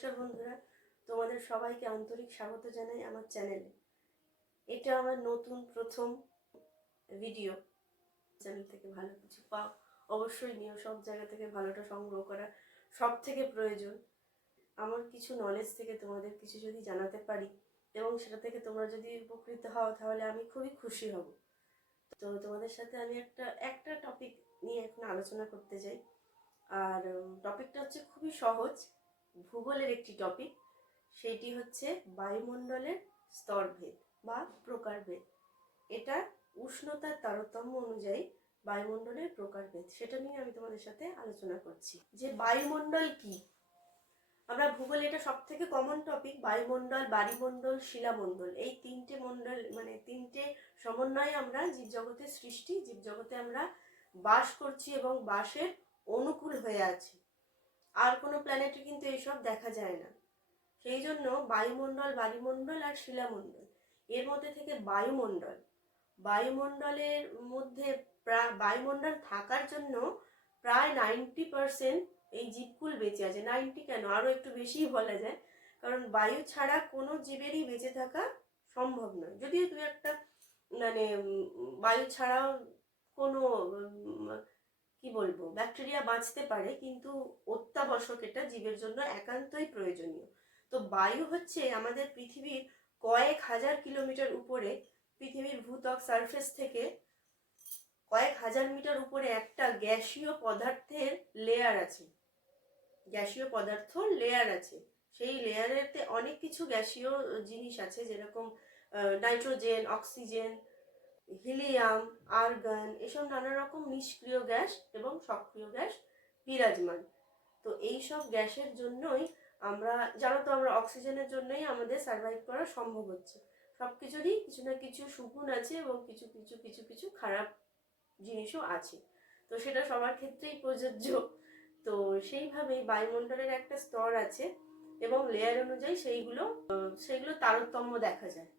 নমস্কার বন্ধুরা, তোমাদের সবাইকে আন্তরিক স্বাগত জানাই আমার চ্যানেলে। এটা আমার নতুন প্রথম ভিডিও চ্যানেল থেকে ভালো কিছু পাও, অবশ্যই নিও, সব জায়গা থেকে ভালোটা সংগ্রহ করা সব থেকে প্রয়োজন। আমার কিছু নলেজ থেকে তোমাদের কিছু যদি জানাতে পারি এবং সেটা থেকে তোমরা যদি উপকৃত হও, তাহলে আমি খুবই খুশি হব। তো তোমাদের সাথে আমি একটা একটা টপিক নিয়ে এখন আলোচনা করতে চাই। আর টপিকটা হচ্ছে খুবই সহজ। ভূগোলের একটি টপিক সেইটি হচ্ছে বায়ুমণ্ডলের স্তরভেদ বা প্রকারভেদ। এটা উষ্ণতার তারতম্য অনুযায়ী বায়ুমণ্ডলের প্রকারভেদ, সেটা নিয়ে আমি তোমাদের সাথে আলোচনা করছি। যে বায়ুমণ্ডল কি? আমরা ভূগোলে এটা সব থেকে কমন টপিক বায়ুমণ্ডল বাড়িমণ্ডল শিলামণ্ডল। এই তিনটে মণ্ডল মানে তিনটে সমন্বয়ে আমরা জীবজগতের সৃষ্টি, জীবজগতে আমরা বাস করছি এবং বাসের অনুকূল হয়ে আছি। আর কোনো প্ল্যানেটে কিন্তু এইসব দেখা যায় না। সেই জন্য বায়ুমণ্ডল বায়ুমণ্ডল আর শিলামণ্ডল, এর মধ্যে থেকে বায়ুমণ্ডল। বায়ুমণ্ডলের মধ্যে বায়ুমণ্ডল থাকার জন্য প্রায় নাইনটি পারসেন্ট এই জীবকুল বেঁচে আছে। নাইনটি কেন? আরও একটু বেশিই বলা যায়। কারণ বায়ু ছাড়া কোনো জীবেরই বেঁচে থাকা সম্ভব নয়। যদিও দু একটা মানে বায়ু ছাড়াও কোনো কি বলব ব্যাকটেরিয়া বাঁচতে পারে কিন্তু অত্যাবশ্যক এটা জীবের জন্য একান্তই প্রয়োজনীয়। তো বায়ু হচ্ছে আমাদের পৃথিবীর কয়েক হাজার কিলোমিটার উপরে, পৃথিবীর ভূত্বক সারফেস থেকে কয়েক হাজার মিটার উপরে একটা গ্যাসীয় পদার্থের লেয়ার আছে। গ্যাসীয় পদার্থ লেয়ার আছে। সেই লেয়ারেতে অনেক কিছু গ্যাসীয় জিনিস আছে যেরকম নাইট্রোজেন অক্সিজেন হিলিয়াম, আর্গন এসব নানা রকম নিষ্ক্রিয় গ্যাস এবং সক্রিয় গ্যাস বিরাজমান। তো এই সব গ্যাসের জন্যই আমরা, জানো তো আমরা অক্সিজেনের জন্যই আমাদের সার্ভাইভ করা সম্ভব হচ্ছে। সব কিছুরই কিছু না কিছু সুগুণ আছে এবং কিছু কিছু কিছু কিছু খারাপ জিনিসও আছে। তো সেটা সবার ক্ষেত্রেই প্রযোজ্য। তো সেইভাবেই বায়ুমণ্ডলের একটা স্তর আছে এবং লেয়ার অনুযায়ী সেইগুলো সেইগুলো তারতম্য দেখা যায়।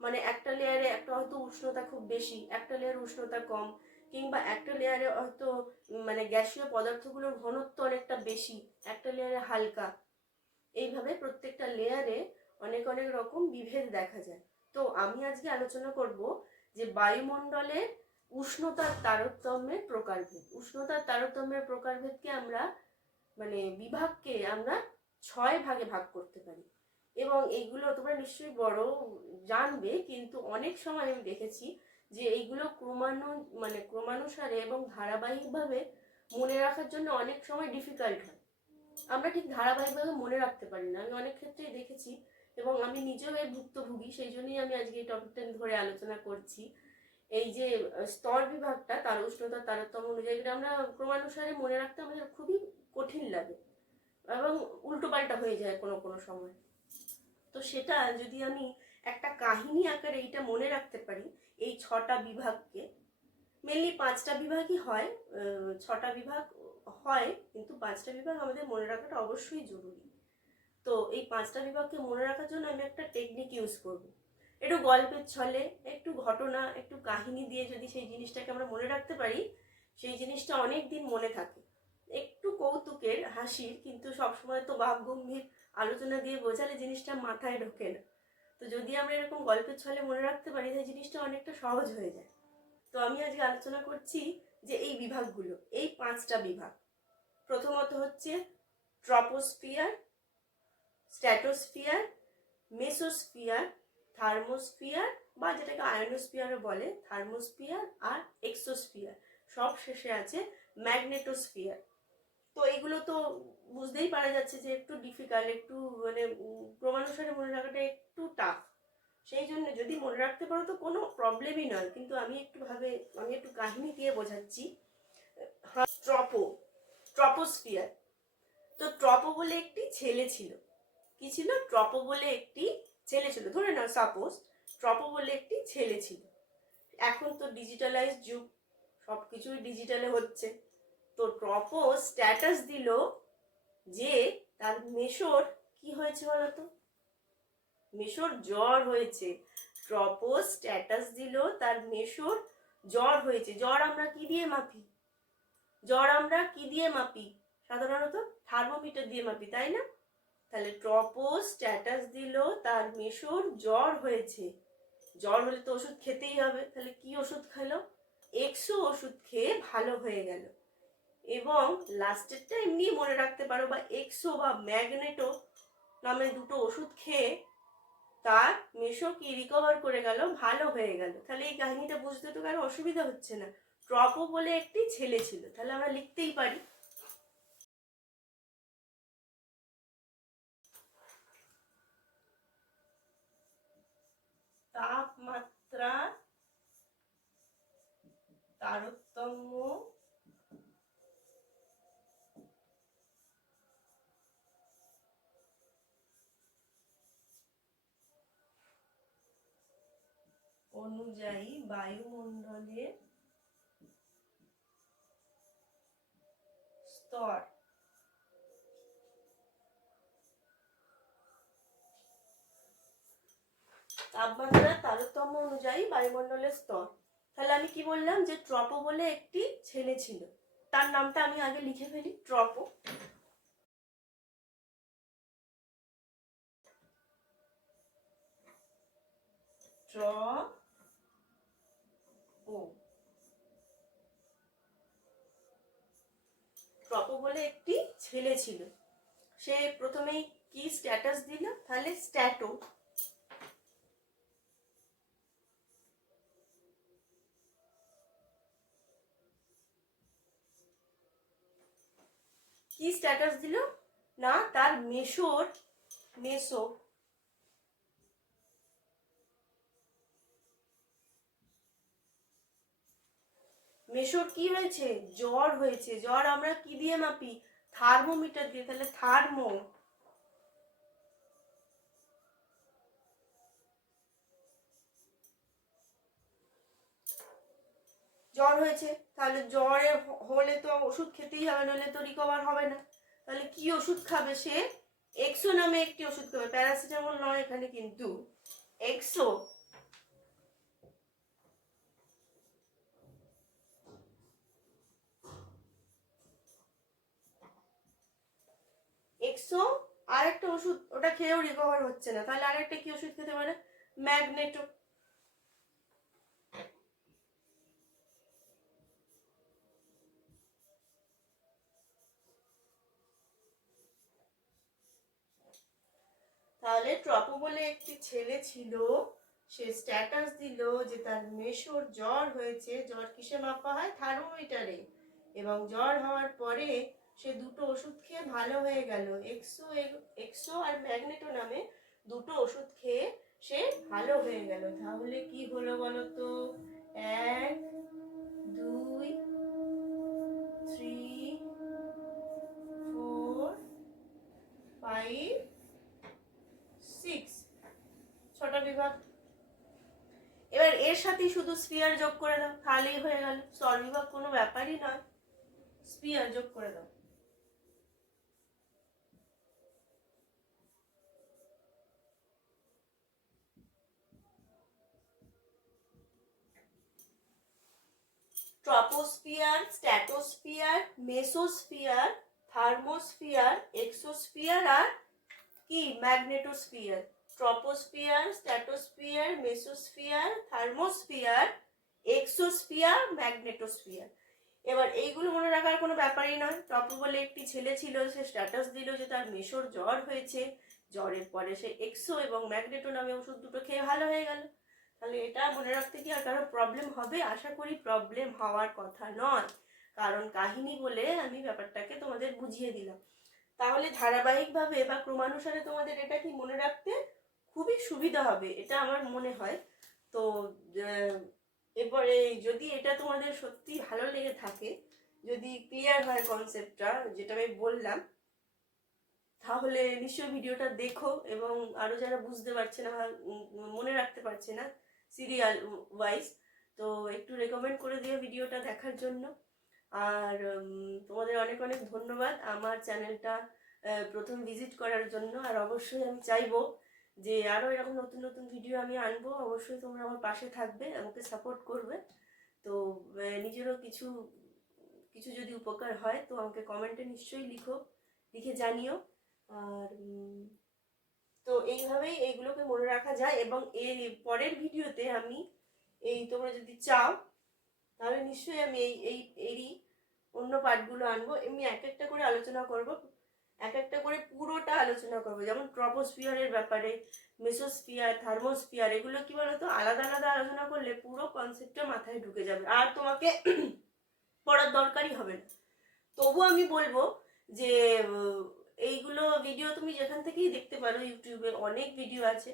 মানে একটা লেয়ারে একটা হয়তো উষ্ণতা খুব বেশি, একটা লেয়ারে উষ্ণতা কম, কিংবা একটা লেয়ারে হয়তো মানে গ্যাসীয় পদার্থগুলোর ঘনত্ব অনেকটা বেশি, একটা লেয়ারে হালকা। এইভাবে প্রত্যেকটা লেয়ারে অনেক অনেক রকম বিভেদ দেখা যায়। তো আমি আজকে আলোচনা করব যে বায়ুমণ্ডলের উষ্ণতার তারতম্যের প্রকারভেদ। উষ্ণতার তারতম্যের প্রকারভেদকে আমরা মানে বিভাগকে আমরা ছয় ভাগে ভাগ করতে পারি। এবং এইগুলো তোমরা নিশ্চয়ই বড় জানবে, কিন্তু অনেক সময় আমি দেখেছি যে এইগুলো ক্রমাণু মানে ক্রমানুসারে এবং ধারাবাহিকভাবে মনে রাখার জন্য অনেক সময় ডিফিকাল্ট হয়। আমরা ঠিক ধারাবাহিকভাবে মনে রাখতে পারি না। আমি অনেক ক্ষেত্রেই দেখেছি এবং আমি নিজেও এর ভুক্তভোগী, সেই জন্যই আমি আজকে এই টপিকটা ধরে আলোচনা করছি। এই যে স্তর বিভাগটা, তার উষ্ণতা তারতম্য অনুযায়ী আমরা ক্রমানুসারে মনে রাখতে আমাদের খুবই কঠিন লাগে এবং উল্টোপাল্টা হয়ে যায় কোনো কোনো সময়। তো সেটা যদি আমি একটা কাহিনী আকারে এইটা মনে রাখতে পারি, এই ছটা বিভাগকে মেনলি পাঁচটা বিভাগই হয় ছটা বিভাগ হয়, কিন্তু পাঁচটা বিভাগ আমাদের মনে রাখাটা অবশ্যই জরুরি। তো এই পাঁচটা বিভাগকে মনে রাখার জন্য আমি একটা টেকনিক ইউজ করব। একটু গল্পের ছলে, একটু ঘটনা, একটু কাহিনী দিয়ে যদি সেই জিনিসটাকে আমরা মনে রাখতে পারি, সেই জিনিসটা অনেক দিন মনে থাকে। একটু কৌতুকের হাসির, কিন্তু সবসময় তো ভাবগম্ভীর আলোচনা দিয়ে বোঝালে জিনিসটা মাথায় ঢোকে না। তো যদি আমরা এরকম গল্পের ছলে মনে রাখতে পারি, তাহলে জিনিসটা অনেকটা সহজ হয়ে যায়। তো আমি আজকে আলোচনা করছি যে এই বিভাগগুলো, এই পাঁচটা বিভাগ। প্রথমত হচ্ছে ট্রপোস্ফিয়ার স্ট্যাটোস্ফিয়ার মেসোস্ফিয়ার, থার্মোস্ফিয়ার বা যেটাকে আয়নোস্ফিয়ারও বলে, থার্মোস্ফিয়ার আর এক্সোস্ফিয়ার। সব শেষে আছে ম্যাগনেটোস্ফিয়ার। তো এগুলো তো বুঝতেই পারা যাচ্ছে যে একটু ডিফিকাল্ট একটু মানে ক্রমানুসারে মনে রাখাটা একটু টাফ সেই জন্য যদি মনে রাখতে পারো তো কোনো প্রবলেমই নয়। কিন্তু আমি একটু ভাবে, আমি একটু কাহিনী দিয়ে বোঝাচ্ছি। ট্রপো ট্রপোস্ফিয়ার তো ট্রপো বলে একটি ছেলে ছিল। কি ছিল? ট্রপো বলে একটি ছেলে ছিল। ধরে নাও সাপোজ ট্রপো বলে একটি ছেলে ছিল। এখন তো ডিজিটালাইজ যুগ। সব কিছুই ডিজিটালে হচ্ছে। তো ট্রপো স্ট্যাটাস দিল যে তার মেশোর কি হয়েছে বলতো? মেশোর জ্বর হয়েছে। ট্রপো স্ট্যাটাস দিল তার মেশোর জ্বর হয়েছে। জ্বর আমরা কি দিয়ে মাপি? জ্বর আমরা কি দিয়ে মাপি? সাধারণত থার্মোমিটার দিয়ে মাপি, তাই না? তাহলে ট্রপো স্ট্যাটাস দিল তার মেশোর জ্বর হয়েছে। জ্বর হলে তো ওষুধ খেতেই হবে। তাহলে কি ওষুধ খেলো? এক্সো ওষুধ খেয়ে ভালো হয়ে গেল। এবং লাস্টেরটা এমনি মনে রাখতে পারো বা এক্সো বা ম্যাগনেটো নামে দুটো ওষুধ খেয়ে তার মেশো কি রিকভার করে গেল, ভালো হয়ে গেল। তাহলে এই কাহিনীটা বুঝতে তো কারও অসুবিধা হচ্ছে না। ট্রপো বলে একটি ছেলে ছিল। তাহলে আমরা লিখতেই পারি। তাপমাত্রা তারতম্য অনুযায়ী বায়ুমণ্ডলের স্তর। তাপমাত্রা তারতম্য অনুযায়ী বায়ুমণ্ডলের স্তর। তাহলে আমি কি বললাম যে ট্রপো বলে একটি ছেলে ছিল। তার নামটা আমি আগে লিখে ফেলি, ট্রপো। ট্র ও। ট্রপো বলে একটি ছেলে ছিল। সে প্রথমেই কি স্ট্যাটাস দিল? তাহলে স্ট্যাটো। কি স্ট্যাটাস দিল? না, তার মেশোর, মেসো। মেশোর কি হয়েছে? জ্বর হয়েছে। জ্বর আমরা কি দিয়ে মাপি? থার্মোমিটার দিয়ে। তাহলে থার্মো। জ্বর হয়েছে। তাহলে জ্বরে হলে তো ওষুধ খেতেই হবে নাহলে তো রিকভার হবে না। তাহলে কি ওষুধ খাবে সে? এক্সো নামে একটি ওষুধ খাবে। প্যারাসিটামল নয় এখানে কিন্তু। এক্সো এক্সো আরেকটা ওষুধ, ওটা খেয়েও রিকভার হচ্ছে না। তাহলে আরেকটা কি ওষুধ খেতে পারে? ম্যাগনেটো তাহলে ট্রপো বলে একটি ছেলে ছিল, সে স্ট্যাটাস দিল যে তার মেশোর জ্বর হয়েছে। জ্বর কিসে মাপা হয়? থার্মোমিটারে। এবং জ্বর হওয়ার পরে সে দুটো ওষুধ খেয়ে ভালো হয়ে গেল। এক্সো এক্সো আর ম্যাগনেটো নামে দুটো ওষুধ খেয়ে সে ভালো হয়ে গেল। তাহলে কি হলো বলো তো এক, দুই থ্রি ফোর ফাইভ সিক্স ছটা বিভাগ। এবার এর সাথেই শুধু স্পিয়ার যোগ করে দাও, তাহলেই হয়ে গেল। স্তর বিভাগ কোনো ব্যাপারই নয়। স্পিয়ার যোগ করে দাও। Troposphere stratosphere mesosphere thermosphere exosphere আর কি? Magnetosphere troposphere stratosphere mesosphere thermosphere exosphere magnetosphere এবার এইগুলো মনে রাখার কোনো ব্যাপারই নয়। টপো বলে একটি ছেলে ছিল, সে স্ট্যাটাস দিল যে তার মেশোর জ্বর হয়েছে। জ্বরের পরে সে এক্সো এবং ম্যাগনেটো নামে ওষুধ দুটো খেয়ে ভালো হয়ে গেল। তাহলে এটা মনে রাখতে কি আর কারও প্রবলেম হবে? আশা করি প্রবলেম হওয়ার কথা নয়। কারণ কাহিনী বলে আমি ব্যাপারটাকে তোমাদের বুঝিয়ে দিলাম। তাহলে ধারাবাহিকভাবে বা ক্রমানুসারে তোমাদের এটা কি মনে রাখতে খুবই সুবিধা হবে, এটা আমার মনে হয়। তো এরপরে যদি এটা তোমাদের সত্যি ভালো লেগে থাকে, যদি ক্লিয়ার হয় কনসেপ্টটা যেটা আমি বললাম, তাহলে নিশ্চয়ই ভিডিওটা দেখো এবং আরও যারা বুঝতে পারছে না মনে রাখতে পারছে না সিরিয়াল ওয়াইজ তো একটু রেকমেন্ড করে দিও ভিডিওটা দেখার জন্য। আর তোমাদের অনেক অনেক ধন্যবাদ আমার চ্যানেলটা প্রথম ভিজিট করার জন্য। আর অবশ্যই আমি চাইব যে আরও এরকম নতুন নতুন ভিডিও আমি আনব। অবশ্যই তোমরা আমার পাশে থাকবে, আমাকে সাপোর্ট করবে। তো নিজেরও কিছু কিছু যদি উপকার হয়, তো আমাকে কমেন্টে নিশ্চয়ই লিখো, লিখে জানিও। আর উম, এইভাবেই এইগুলোকে মনে রাখা যায় এবং এর পরের ভিডিওতে আমি এই তোমরা যদি চাও তাহলে নিশ্চয়ই আমি এই এই এরই অন্য পার্টগুলো আনব। এমনি এক একটা করে আলোচনা করব এক একটা করে পুরোটা আলোচনা করব। যেমন ট্রপোস্ফিয়ারের ব্যাপারে মেসোস্ফিয়ার থার্মোস্ফিয়ার এগুলো কি বলতো? আলাদা আলাদা আলোচনা করলে পুরো কনসেপ্টটা মাথায় ঢুকে যাবে। আর তোমাকে পড়ার দরকারই হবে না। তবু আমি বলব যে এইগুলো ভিডিও তুমি যেখান থেকেই দেখতে পারো, ইউটিউবে অনেক ভিডিও আছে।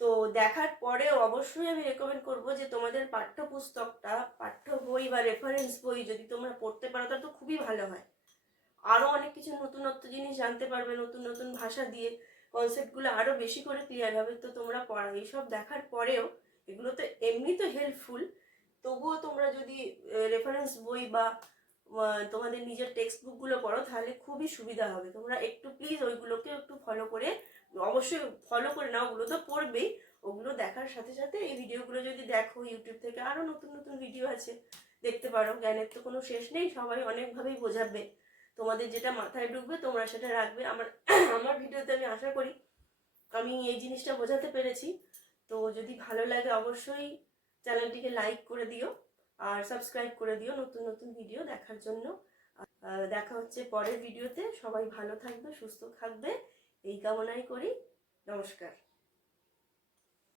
তো দেখার পরেও অবশ্যই আমি রেকমেন্ড করব যে তোমাদের পাঠ্যপুস্তকটা, পাঠ্য বই বা রেফারেন্স বই যদি তোমরা পড়তে পারো, তাহলে তো খুবই ভালো হয়। আরও অনেক কিছু নতুনত্ব জিনিস জানতে পারবে, নতুন নতুন ভাষা দিয়ে কনসেপ্টগুলো আরও বেশি করে ক্লিয়ার হবে। তো তোমরা পড়া, এইসব দেখার পরেও এগুলো তো এমনি তো হেল্পফুল তবুও তোমরা যদি রেফারেন্স বই বা তোমাদের নিজের টেক্সট বুকগুলো পড়ো, তাহলে খুবই সুবিধা হবে। তোমরা একটু প্লিজ ওইগুলোকে একটু ফলো করে, অবশ্যই ফলো করে নাও, ওগুলো তো পড়বেই। ওগুলো দেখার সাথে সাথে এই ভিডিওগুলো যদি দেখো ইউটিউব থেকে আরও নতুন নতুন ভিডিও আছে, দেখতে পারো। জ্ঞানের তো কোনো শেষ নেই, সবাই অনেকভাবেই বোঝাবে। তোমাদের যেটা মাথায় ঢুকবে, তোমরা সেটা রাখবে। আমার আমার ভিডিওতে আমি আশা করি, আমি এই জিনিসটা বোঝাতে পেরেছি। তো যদি ভালো লাগে, অবশ্যই চ্যানেলটিকে লাইক করে দিও। আর সাবস্ক্রাইব করে দিও নতুন নতুন ভিডিও দেখার জন্য। দেখা হচ্ছে পরের ভিডিওতে সবাই ভালো থাকবে, সুস্থ থাকবে। এই কামনাই করি। নমস্কার।